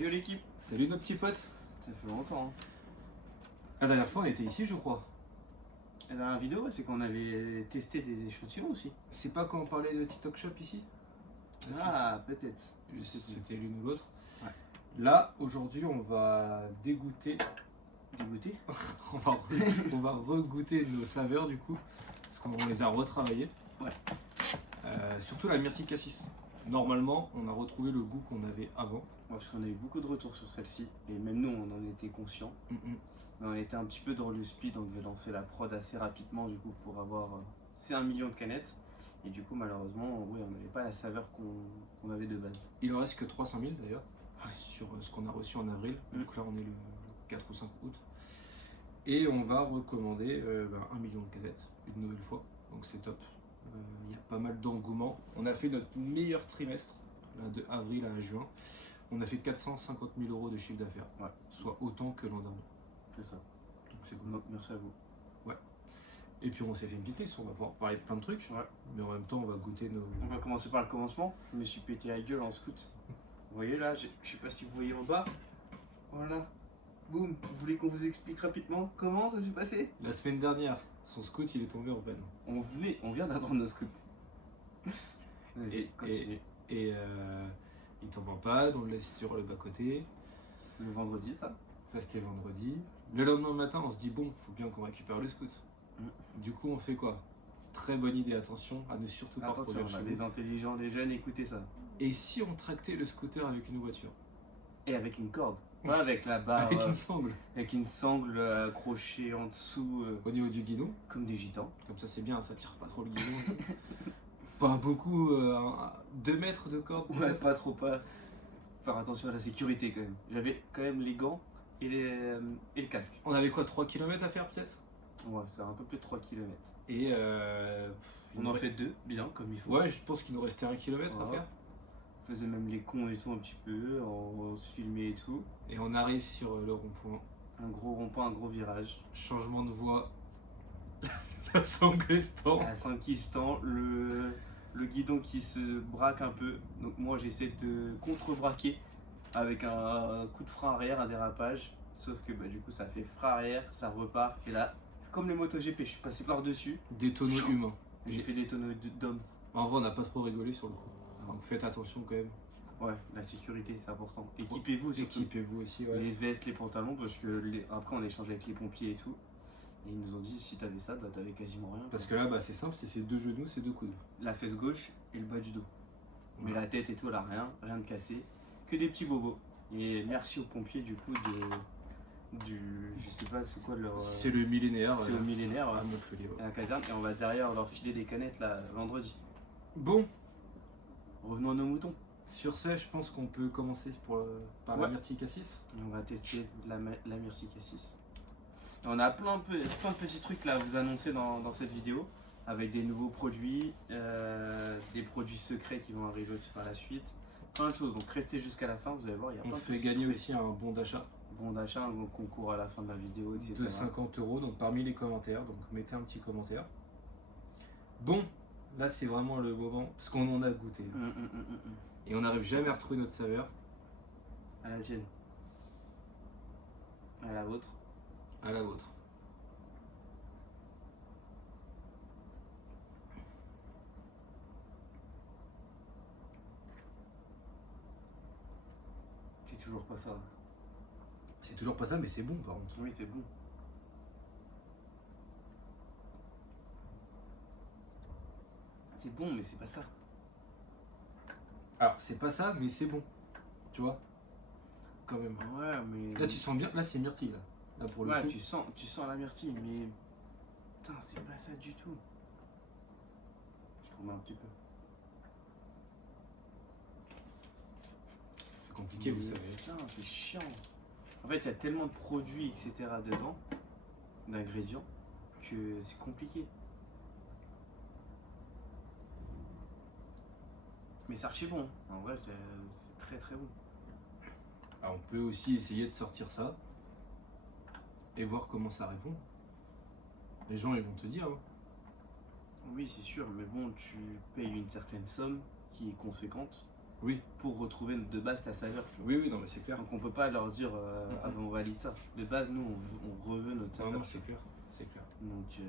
Yo l'équipe. Salut nos petits potes. Ça fait longtemps. Hein. La dernière fois on était ici je crois. La dernière vidéo, c'est qu'on avait testé des échantillons aussi. C'est pas quand on parlait de TikTok Shop ici? Ah, peut-être. Je sais plus. C'était l'une ou l'autre. Ouais. Là aujourd'hui on va dégoûter. Dégoûté. on va regoûter nos saveurs du coup. Parce qu'on les a retravaillées. Ouais. Surtout la Myrtille Cassis. Normalement on a retrouvé le goût qu'on avait avant. Ouais, parce qu'on a eu beaucoup de retours sur celle-ci. Et même nous on en était conscients. Mais on était un petit peu dans le speed, on devait lancer la prod assez rapidement du coup pour avoir c'est 1 million de canettes. Et du coup malheureusement oui, on n'avait pas la saveur qu'on avait de base. Il en reste que 300 000 d'ailleurs. Sur ce qu'on a reçu en avril. Donc là on est le 4 ou 5 août. Et on va recommander 1 million de canettes une nouvelle fois. Donc c'est top. Il y a pas mal d'engouement. On a fait notre meilleur trimestre là, de avril à juin. On a fait 450 000 € de chiffre d'affaires. Ouais. Soit autant que l'an dernier. C'est ça. Donc c'est cool. Merci à vous. Ouais. Et puis on s'est fait une petite liste, on va pouvoir parler de plein de trucs. Ouais. Mais en même temps on va goûter nos... On va commencer par le commencement. Je me suis pété la gueule en scout. Vous voyez là, je sais pas si vous voyez en bas. Voilà. Boum. Vous voulez qu'on vous explique rapidement comment ça s'est passé? La semaine dernière, son scout il est tombé en panne. On vient d'apprendre nos scouts. Vas-y, continue. Et il tombe en panne, on le laisse sur le bas-côté. Le vendredi, ça? Ça c'était vendredi. Le lendemain matin, on se dit bon, faut bien qu'on récupère le scout. Du coup, on fait quoi? Très bonne idée, attention à ne surtout pas Attention, reproduire là, chez les vous. intelligents, les jeunes, écoutez ça. Et si on tractait le scooter avec une voiture? Et avec une corde. Pas avec la barre. Avec une sangle. Avec une sangle accrochée en dessous, Au niveau du guidon. comme des gitans. Comme ça c'est bien, ça tire pas trop le guidon. Pas beaucoup, 2 mètres de corde. Ouais, peut-être. pas trop, pas. Faire attention à la sécurité quand même. J'avais quand même les gants et le casque. On avait quoi, 3 km à faire peut-être? Ouais, c'est un peu plus de 3 km. Et On en fait 2, bien, comme il faut. Ouais, je pense qu'il nous restait 1 km à Ouais. faire. On faisait même les cons et tout un petit peu, on se filmait et tout. Et on arrive sur le rond-point. Un gros rond-point, un gros virage. Changement de voie. La sangle se tend. La 5 qui se tend, le guidon qui se braque un peu. Donc moi j'essaie de contre-braquer avec un coup de frein arrière, un dérapage. Sauf que bah, du coup ça fait frein arrière, ça repart. Et là, comme les MotoGP, je suis passé par-dessus. Des tonneaux humains. J'ai fait des tonneaux d'hommes. En vrai, on n'a pas trop rigolé sur le coup. Donc faites attention quand même. Ouais, la sécurité c'est important. Équipez-vous surtout. Équipez-vous aussi. Ouais. Les vestes, les pantalons, parce que après on a échangé avec les pompiers et tout. Et ils nous ont dit si t'avais ça, bah, t'avais quasiment rien. Parce que là, bah, c'est simple, c'est 2 genoux, c'est 2 coudes. La fesse gauche et le bas du dos. Mais Ouais. la tête et tout, elle a rien de cassé. Que des petits bobos. Et merci aux pompiers du coup je sais pas c'est quoi leur... C'est le millénaire. c'est au millénaire à Montpellier. Ouais. à la caserne. Et on va derrière leur filer des canettes là vendredi. Bon, Revenons à nos moutons. sur ce, je pense qu'on peut commencer par la Ouais. Myrtille Cassis. Et on va tester la Myrtille Cassis. Et on a plein de petits trucs là à vous annoncer dans cette vidéo. Avec des nouveaux produits, des produits secrets qui vont arriver aussi par la suite. Plein de choses, donc restez jusqu'à la fin, vous allez voir, il y a plein On de fait petits gagner trucs. aussi un bon d'achat Bon d'achat, un bon concours à la fin de la vidéo, etc. de 50 €, donc parmi les commentaires. Donc mettez un petit commentaire. Bon, là c'est vraiment le moment, parce qu'on en a goûté. Et on n'arrive jamais à retrouver notre saveur. À la tienne. À la vôtre. À la vôtre. C'est toujours pas ça. C'est toujours pas ça, mais c'est bon par contre. Oui, c'est bon. C'est bon, mais c'est pas ça. Alors, c'est pas ça, mais c'est bon. Tu vois? Quand même. Ouais, mais. Là, tu sens bien. Là, c'est myrtille. Là, pour le Ouais, coup. tu sens la myrtille, mais. Putain, c'est pas ça du tout. Je te remets un petit peu. C'est compliqué, vous savez. Putain, c'est chiant. En fait, il y a tellement de produits, etc. dedans, d'ingrédients, que c'est compliqué. Mais c'est archi bon. En vrai, c'est très très bon. Alors, on peut aussi essayer de sortir ça et voir comment ça répond. Les gens, ils vont te dire. Hein. Oui, c'est sûr, mais bon, tu payes une certaine somme qui est conséquente. Oui, pour retrouver de base ta saveur. Tu vois. oui, oui, non, mais c'est clair. Donc on peut pas leur dire ah ben on valide ça. De base nous on reveut notre Non, saveur. non, c'est clair. C'est clair. Donc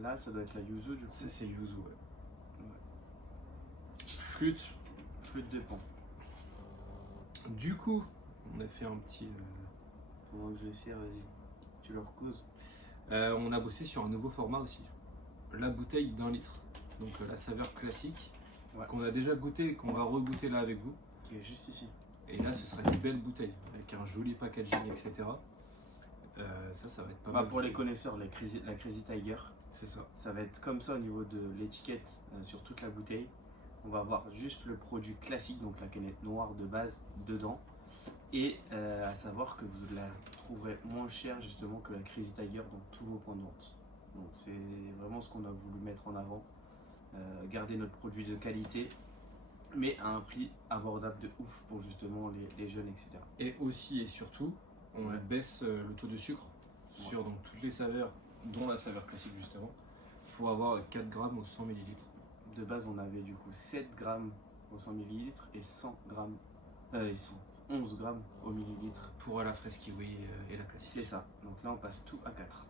là ça doit être la yuzu du coup. C'est yuzu, ouais. Flûte de pan. Du coup, on a fait un petit. Pendant que je vais essayer, vas-y. Tu leur causes. On a bossé sur un nouveau format aussi. La bouteille d'1 litre. Donc la saveur classique Ouais. qu'on a déjà goûté et qu'on va regoûter là avec vous. Qui est juste ici. Et là, ce sera une belle bouteille avec un joli packaging, etc. Ça va être pas mal. Pour les connaisseurs, la Crazy Tiger, C'est ça. ça va être comme ça au niveau de l'étiquette sur toute la bouteille. On va avoir juste le produit classique, donc la canette noire de base dedans. Et à savoir que vous la trouverez moins chère justement que la Crazy Tiger dans tous vos points de vente. Donc c'est vraiment ce qu'on a voulu mettre en avant. Garder notre produit de qualité, mais à un prix abordable de ouf pour justement les jeunes, etc. Et aussi et surtout, on Ouais. baisse le taux de sucre sur donc, toutes les saveurs, dont la saveur classique justement, pour avoir 4 grammes au 100 ml. De base, on avait du coup 7 grammes au 100 ml et 100 grammes, et 111 grammes au millilitre. Pour la fraise kiwi et la classique. C'est ça. Donc là, on passe tout à 4.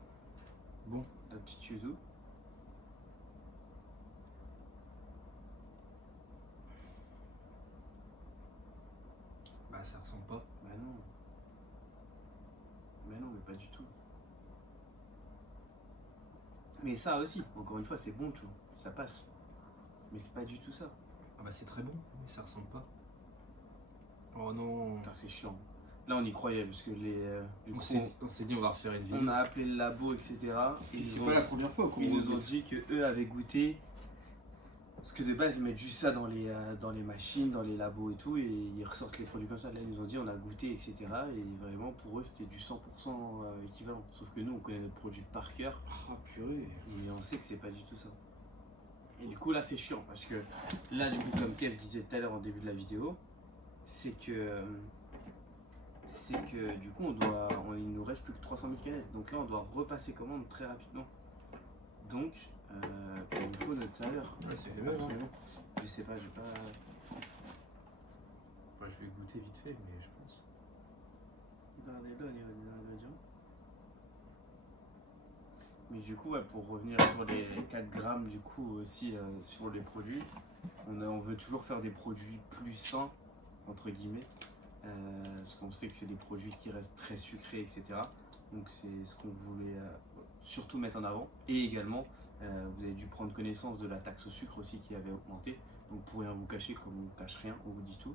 Bon, La petite yuzu. bah ça ressemble pas. Bah non. Mais non, mais pas du tout. Mais ça aussi, encore une fois, c'est bon, tu vois. Ça passe. Mais c'est pas du tout ça. Ah bah c'est très bon, mais ça ressemble pas. Oh non. Putain, c'est chiant. Là, on y croyait parce que du On coup, s'est dit on va refaire une vidéo. on a appelé le labo, etc. Et Ils c'est nous pas ont la dit- première fois qu'on Ils nous ont regoute. dit que eux avaient goûté. Parce que de base, ils mettent juste ça dans les machines, dans les labos et tout, et ils ressortent les produits comme ça. Là, ils nous ont dit on a goûté, etc. Et vraiment, pour eux, c'était du 100% équivalent. Sauf que nous, on connaît notre produit par cœur, Ah purée. et on sait que c'est pas du tout ça. Et du coup, là, c'est chiant, parce que là, du coup, comme Kev disait tout à l'heure en début de la vidéo, c'est que du coup, il nous reste plus que 300 000 canettes. Donc là, on doit repasser commande très rapidement. Donc, il nous faut notre saveur. Ouais, c'est les mêmes. Hein. Absolument. Je sais pas, j'ai pas. Ouais, je vais goûter vite fait, mais je pense. Regardez-le au niveau des ingrédients. Mais du coup, ouais, pour revenir sur les 4 grammes, du coup, aussi sur les produits, on veut toujours faire des produits plus sains, entre guillemets, parce qu'on sait que c'est des produits qui restent très sucrés, etc. Donc, c'est ce qu'on voulait surtout mettre en avant. Et également, vous avez dû prendre connaissance de la taxe au sucre aussi qui avait augmenté. Donc, pour rien vous cacher, comme on ne vous cache rien, on vous dit tout.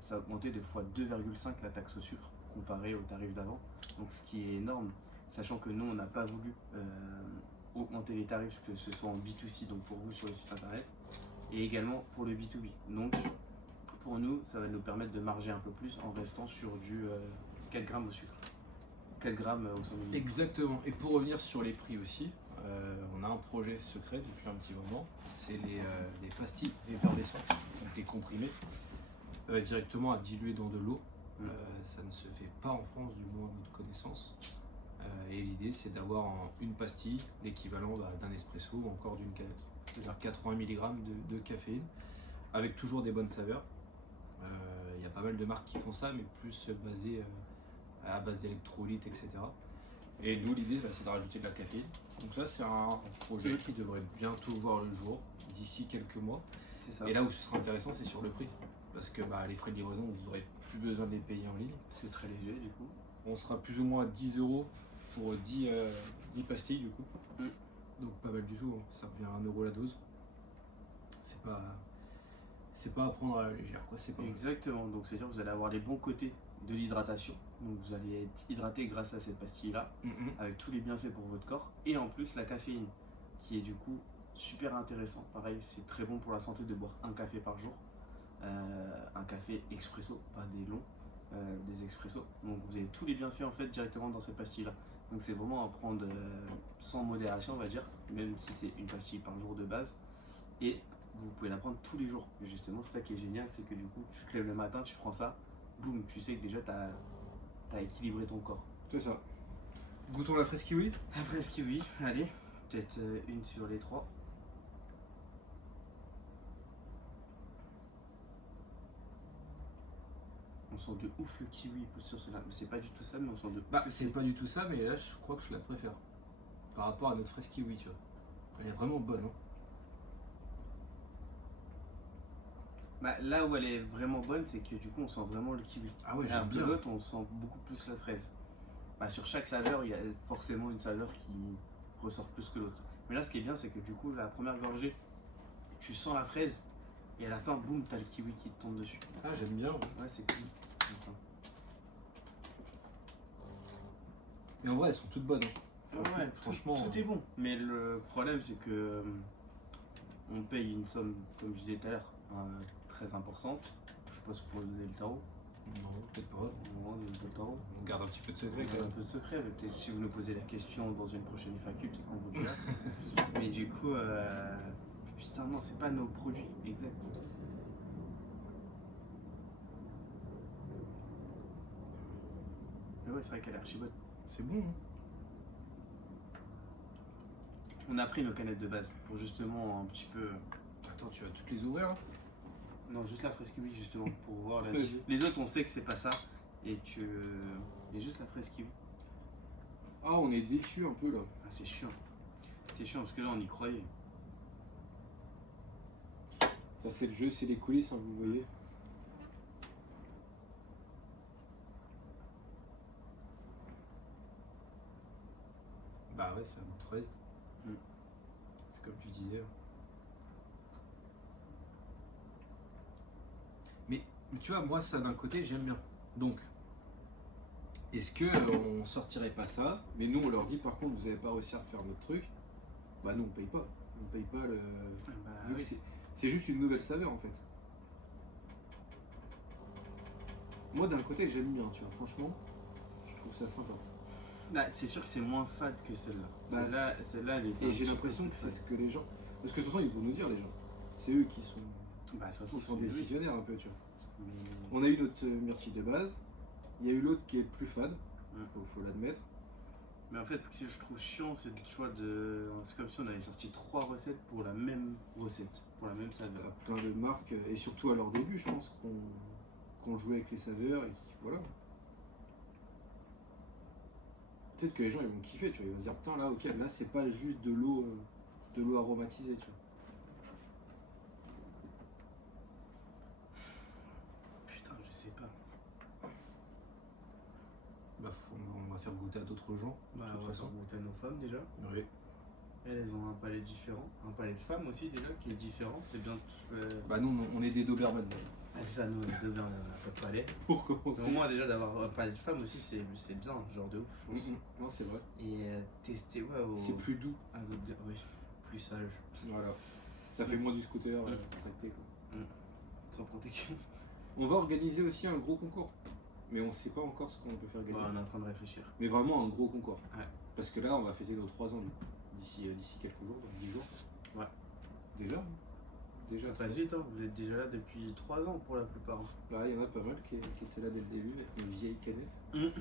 Ça a augmenté de fois 2,5 la taxe au sucre comparé au tarif d'avant. Donc, ce qui est énorme. Sachant que nous, on n'a pas voulu augmenter les tarifs, que ce soit en B2C, donc pour vous sur le site internet, et également pour le B2B. Donc, pour nous, ça va nous permettre de marger un peu plus en restant sur du 4 grammes au sucre. 4 grammes au 100 ml. Exactement. Et pour revenir sur les prix aussi, on a un projet secret depuis un petit moment. C'est les pastilles effervescentes, donc les comprimés, directement à diluer dans de l'eau. Ça ne se fait pas en France, du moins à notre connaissance. Et l'idée, c'est d'avoir une pastille l'équivalent d'un espresso ou encore d'une canette. C'est-à-dire 80 mg de caféine, avec toujours des bonnes saveurs. Il y a pas mal de marques qui font ça, mais plus basées à base d'électrolytes, etc. Et nous, l'idée, c'est de rajouter de la caféine. Donc ça, c'est un projet qui devrait bientôt voir le jour, d'ici quelques mois. C'est ça. Et là où ce sera intéressant, c'est sur le prix. Parce que les frais de livraison, vous n'aurez plus besoin de les payer en ligne. C'est très léger du coup. On sera plus ou moins à 10 € pour 10 pastilles du coup. Donc pas mal du tout, hein. Ça revient à 1 € la dose. C'est pas à prendre à la légère, quoi. C'est pas mal. Exactement, donc c'est-à-dire que vous allez avoir les bons côtés de l'hydratation. Donc vous allez être hydraté grâce à cette pastille-là, avec tous les bienfaits pour votre corps. Et en plus la caféine, qui est du coup super intéressant. Pareil, c'est très bon pour la santé de boire un café par jour. Un café expresso, pas des longs, des expressos. Donc vous avez tous les bienfaits en fait directement dans cette pastille-là. Donc c'est vraiment à prendre sans modération, on va dire, même si c'est une pastille par jour de base. Et vous pouvez la prendre tous les jours. Et justement, c'est ça qui est génial, c'est que du coup, tu te lèves le matin, tu prends ça, boum, tu sais que déjà tu as équilibré ton corps. C'est ça. Goûtons la fraise kiwi. La fraise kiwi, allez, peut-être une sur les 3. On sent de ouf le kiwi sur celle-là. C'est pas du tout ça, mais on sent de. Bah, c'est pas du tout ça, mais là, je crois que je la préfère. Par rapport à notre fraise kiwi, tu vois. Elle est vraiment bonne, hein. Bah, là où elle est vraiment bonne, c'est que du coup, on sent vraiment le kiwi. Ah ouais, Alors j'aime que bien. l'autre, on sent beaucoup plus la fraise. Bah, sur chaque saveur, il y a forcément une saveur qui ressort plus que l'autre. Mais là, ce qui est bien, c'est que du coup, la première gorgée, tu sens la fraise, et à la fin, boum, t'as le kiwi qui te tombe dessus. Ah, j'aime bien. Ouais, c'est cool. Attends. Et en vrai, elles sont toutes bonnes, hein. Ouais, Franchement, tout est bon. Mais le problème, c'est que on paye une somme, comme je disais tout à l'heure, très importante. Je sais pas si on peut donner le tarot. Non, peut-être pas. On va donner le tarot. On garde un petit peu de secret Il quand y a un même. peu de secret, mais peut-être si vous nous posez la question dans une prochaine FAQ, peut-être qu'on vous dira. Mais du coup, putain, non, c'est pas nos produits exacts. Mais ouais, c'est vrai qu'elle est archi bonne. C'est bon, hein. On a pris nos canettes de base pour justement un petit peu. Attends, tu vas toutes les ouvrir là? Non, juste la fraise kiwi, justement, pour voir la. Vas-y. Les autres, on sait que c'est pas ça. Et que. Il y a juste la fraise kiwi. Ah, on est déçus un peu là. Ah, c'est chiant. C'est chiant parce que là, on y croyait. Ça, c'est le jeu, c'est les coulisses, hein, vous voyez. Bah ouais, c'est un goût de fraise. Mm. C'est comme tu disais. Mais tu vois, moi, ça d'un côté, j'aime bien. Donc, est-ce que on sortirait pas ça? Mais nous, on leur dit, par contre, vous n'avez pas réussi à refaire notre truc. Bah nous, on paye pas. On paye pas le. Bah, Vu que oui. c'est juste une nouvelle saveur en fait. Moi, d'un côté, j'aime bien, tu vois. Franchement, je trouve ça sympa. Bah, c'est sûr que c'est moins fade que celle-là. Bah, Celle-là, elle est. Et j'ai l'impression que c'est ce que les gens. Parce que de toute façon, ils vont nous dire, les gens. C'est eux qui sont, Bah, de toute façon, qui sont c'est- décisionnaires un peu, tu vois. Mais. On a eu notre myrtille de base. Il y a eu l'autre qui est plus fade. Mm. Faut l'admettre. Mais en fait, ce que je trouve chiant, c'est le choix de. C'est comme si on avait sorti 3 recettes pour la même recette, pour la même Il y saveur. a plein de marques. Et surtout à leur début, je pense, qu'on jouait avec les saveurs. Et voilà. Peut-être que les gens ils vont kiffer, tu vois. Ils vont se dire, putain, là, ok, là, c'est pas juste de l'eau aromatisée, tu vois. Putain, je sais pas. Bah, on va faire goûter à d'autres gens. Bah, de toute on va façon. faire goûter à nos femmes déjà. Oui. Elles ont un palais différent. Un palais de femmes aussi déjà qui est différent. C'est bien tout. Bah, nous, on est des Doberman. Ah, c'est ça, nous, les deux, on a pas de palais. Pour Mais au commencer. moins, déjà d'avoir un palais de femmes aussi, c'est bien, genre de ouf, je pense. Non, c'est vrai. Et tester, ouais, au. C'est plus doux. Ah, oui, plus sage, Voilà. Ça fait moins du scooter Mm. tracté, quoi. sans protection. On va organiser aussi un gros concours. Mais on sait pas encore ce qu'on peut faire Ouais, gagner. on est en train de réfléchir. Mais vraiment un gros concours. Ouais. Parce que là, on va fêter nos 3 ans d'ici quelques jours, donc 10 jours. Ouais. Déjà Déjà. Ça passe vite, hein. Vous êtes déjà là depuis 3 ans pour la plupart. Là, il y en a pas mal qui étaient là dès le début avec nos vieilles canettes.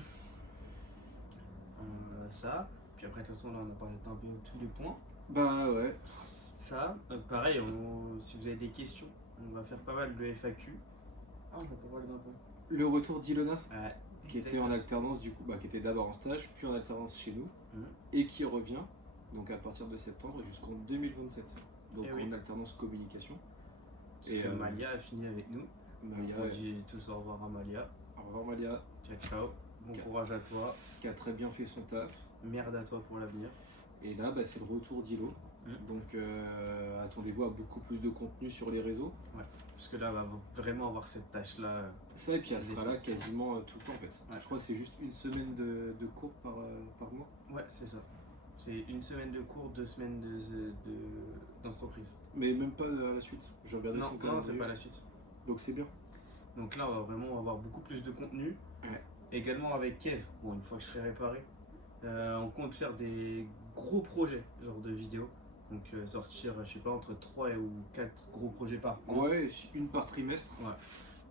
Ça, puis après, de toute façon, là, on a parlé d'un peu de tous les points. Bah ouais. Ça, pareil, si vous avez des questions, on va faire pas mal de FAQ. Ah, on va pas parler d'un point. Le retour d'Ilona, Ouais, qui était en alternance du coup, bah, qui était d'abord en stage, puis en alternance chez nous, Mhm. et qui revient, donc à partir de septembre jusqu'en 2027. Donc Eh en oui. alternance communication. Parce Et, que Malia a fini avec nous. Malia, Donc, on dit tous au revoir à Malia. au revoir Malia, Ciao, ciao. Bon Ok. courage à toi. qui a très bien fait son taf. Merde à toi pour l'avenir. Et là, bah, c'est le retour d'Ilo. Donc attendez-vous à beaucoup plus de contenu sur les réseaux. Parce que là, on va vraiment avoir cette tâche-là. Ça, et puis elle sera là quasiment tout le temps en fait. Ouais. Je crois que c'est juste une semaine de cours par mois. Ouais, c'est ça. C'est une semaine de cours, 2 semaines d'entreprise. Mais même pas à la suite. J'ai regardé son Non, calendrier. c'est pas la suite. Donc c'est bien. Donc là, on va vraiment avoir beaucoup plus de contenu. Ouais. Également avec Kev, bon, une fois que je serai réparé, on compte faire des gros projets, genre de vidéos. Donc sortir, je sais pas, entre 3 ou 4 gros projets par an. Ouais, une par trimestre. Ouais.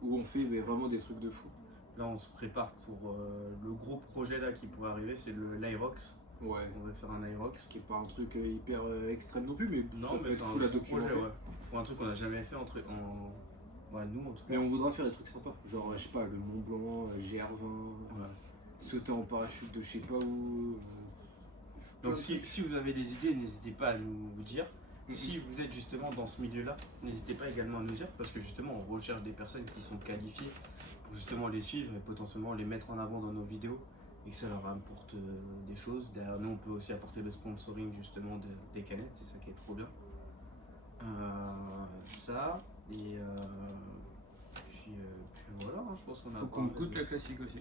Où on fait mais vraiment des trucs de fou. Là, on se prépare pour le gros projet là qui pourrait arriver, c'est l'Aerox. Ouais. On veut faire un Aerox. Ce qui est pas un truc hyper extrême non plus, mais Non, ça peut mais c'est être un cool à gros projet, documenter. ouais. Pour un truc qu'on n'a jamais fait Ouais, nous en tout cas. Mais on voudra faire des trucs sympas. Genre, je sais pas, le Mont Blanc, GR20, Ouais. sauter en parachute de je sais pas où. Donc si vous avez des idées, n'hésitez pas à nous dire. Mhm. Si vous êtes justement dans ce milieu-là, n'hésitez pas également à nous dire parce que justement on recherche des personnes qui sont qualifiées pour justement les suivre et potentiellement les mettre en avant dans nos vidéos et que ça leur apporte des choses. Derrière nous on peut aussi apporter le sponsoring justement des canettes, c'est ça qui est trop bien. Ça et puis voilà, hein, je pense qu'on a Faut qu'on parlé goûte de- la classique aussi.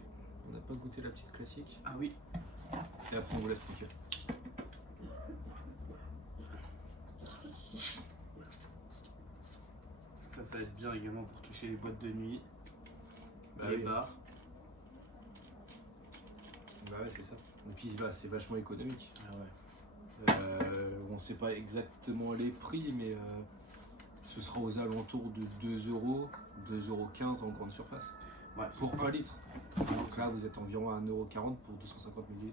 On n'a pas goûté la petite classique. Ah oui, Et après on vous laisse tranquille. ça va être bien également pour toucher les boîtes de nuit, Bah les oui. bars. Bah ouais, c'est ça. Et puis bah, c'est vachement économique. Ah ouais. On sait pas exactement les prix, mais ce sera aux alentours de 2 euros, 2,15 € en grande surface. Ouais, Pour 1 litre. Donc là, vous êtes environ à 1,40 € pour 250 ml.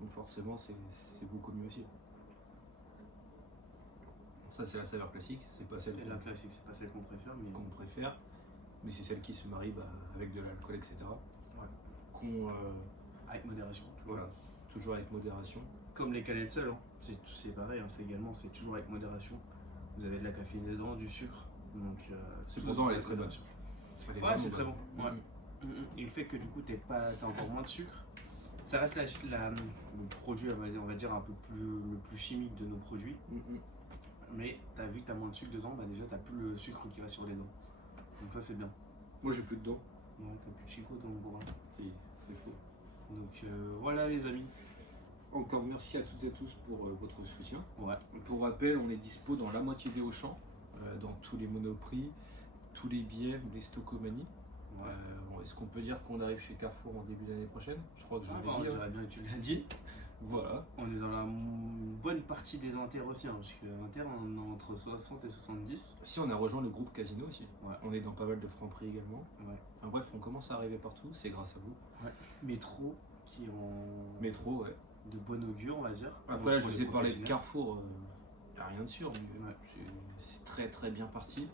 Donc forcément, c'est beaucoup mieux aussi. Donc ça, c'est la saveur classique. C'est pas celle Et la classique, c'est pas celle qu'on préfère, mais qu'on préfère, mais c'est celle qui se marie avec de l'alcool, etc. Ouais. Qu'on, avec modération. voilà, toujours avec modération. Comme les canettes seules, hein. C'est pareil, hein. C'est toujours avec modération. Vous avez de la caféine dedans, du sucre, donc Cependant, elle est très bonne. Elle est Ouais, vraiment c'est très bon. bonne. Ouais. Et le fait que du coup t'as encore moins de sucre, ça reste le produit on va dire un peu le plus chimique de nos produits, mais t'as vu que t'as moins de sucre dedans, bah déjà t'as plus le sucre qui va sur les dents. Donc ça c'est bien. Moi, j'ai plus de dents. Ouais, t'as plus de chico dans le bourrin. Si, c'est faux. Donc voilà les amis. Encore merci à toutes et tous pour votre soutien. Ouais. Pour rappel, on est dispo dans la moitié des Auchan, dans tous les Monoprix, tous les billets, les Stockomanie. Ouais. Bon, est-ce qu'on peut dire qu'on arrive chez Carrefour en début d'année prochaine? Je crois que je Ah, l'ai bah, on dit. Hein. dirait bien que tu l'as dit. Voilà. On est dans la bonne partie des inters aussi, hein, parce que inter on est entre 60 et 70. Si on a rejoint le groupe Casino aussi. Ouais. On est dans pas mal de Franprix également. Ouais. Enfin bref, on commence à arriver partout, c'est grâce à vous. Métro, qui est en Métro, ouais. de bon augure, on va dire. Après là, je Pour vous les ai parlé de professionnels. Carrefour, y a rien de sûr, mais Ouais. c'est très très bien parti.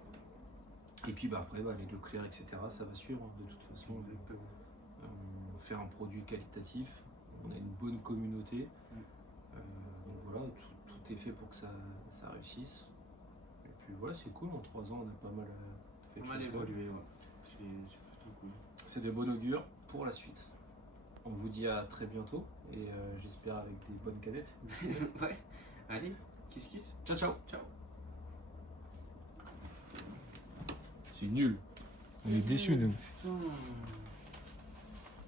Et puis bah, après, les Leclerc, etc., ça va suivre, hein, de toute façon. Exactement. On fait un produit qualitatif, on a une bonne communauté. Donc voilà, tout est fait pour que ça réussisse. Et puis voilà, c'est cool, en 3 ans, on a pas mal fait de On va choses. évoluer, ouais. C'est plutôt cool. C'est de bon augure pour la suite. On vous dit à très bientôt et j'espère avec des bonnes cadettes. Ouais. Allez, kiss kiss. Ciao ciao. Ciao. C'est nul. On est déçus nous. Putain.